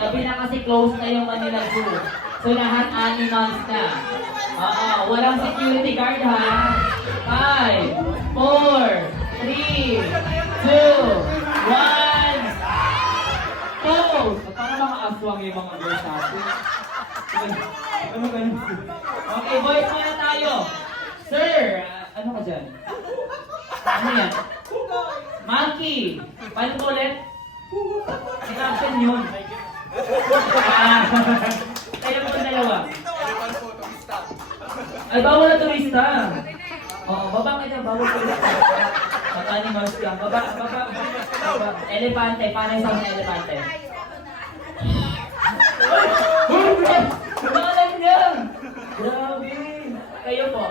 Gabi na kasi close na yung Manila Zoo. So lahat animals na. Oo, walang security guard ha. 5, 4, 3, 2, 1. Close! Parang mga aswang yung mga girls natin. Ano ganun? Okay, boys muna tayo. Sir, ano ka dyan? Ano yan? Monkey! Paano po ulit? Caption yun. Kaya mo itong dalawa. Ay, bawal na turista. Oo, baba ka dyan, bawal turista. Mag-animals lang. Baba. Elepante, paano yung sound ng elepante? Baba lang yan! Grabe! Kayo po.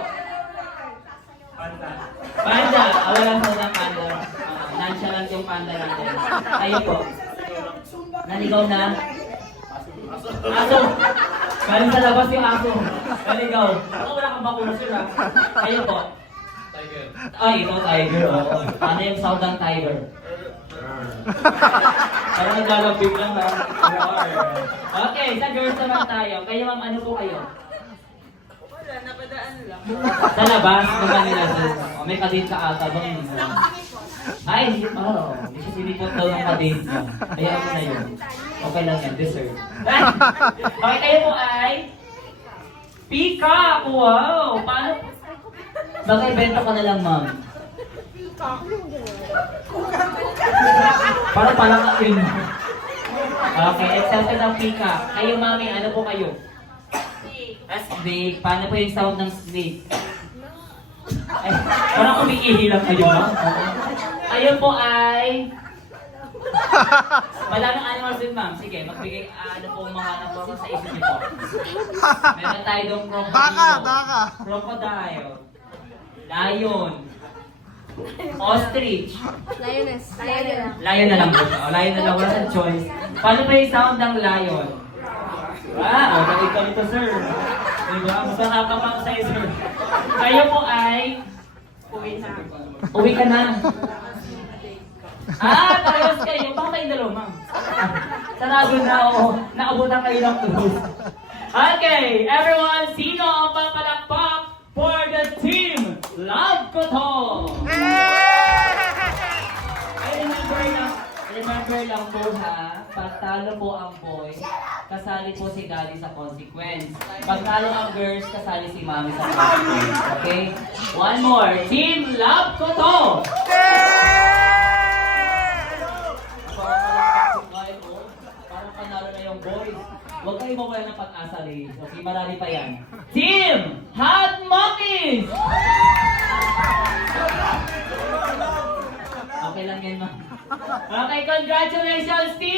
Panda. Walang sound ng panda. Nonchalant yung panda natin. Kayo po. Naligaw na? Aso! Galing sa labas yung aso. Naligaw. Ako wala kang bakuna sir ha. Kayo po. Tiger. Ay, ito tiger. Oo. Ano yung sound ng tiger? Parang naglalambing lang ha. Okay, sa girls naman tayo. Kayo ma'am, ano po kayo? Wala, napadaan lang. Sa labas naman nila sir. O, may kadate ka ata bang ay, hindi siya sinipot daw ng kadate niya. Kaya ako na yun. Okay lang yan, dessert. Okay, kayo po ay peacock! Wow! Paano? Baka ibenta ko na lang, ma'am. Para palakain mo. Okay, example ng peacock. Kayo, mami, ano po kayo? Snake. Paano po yung sound ng snake? Ay, parang umiihi lang kayo, ma'am. Ayun po ay... Malamang animals din, ma'am. Sige, magbigay ano po mga naposo sa isip niyo po. Meron tayo doong crocodile. Baka. Crocodile. Lion. Ostrich. Lioness. Lion na lang po. Lion na lang. Wala sa choice. Paano pa yung sound ng lion? Wow, galing ka nito, sir. Diba? Basta nakapapang sa'yo, sir. Kayo po ay... Uwi ka na. Parehas kayo. Baka kayong dalawa, ma'am. Sarado na, oo. Naabutan kayo ng cruise. Okay, everyone, sino ang papalakpak for the team? Love ko to! Remember lang po ha, pagtalo po ang boys, kasali po si daddy sa consequence. Pagtalo ang girls, kasali si mommy sa consequence. Okay? One more. Team Love ko to! Parang panalo na yung boys. Huwag kayo mawala ng pag-asa, ladies. Okay, marami pa yan. Team Hot Monkeys! Okay lang yan, ma'am. Okay, congratulations, team!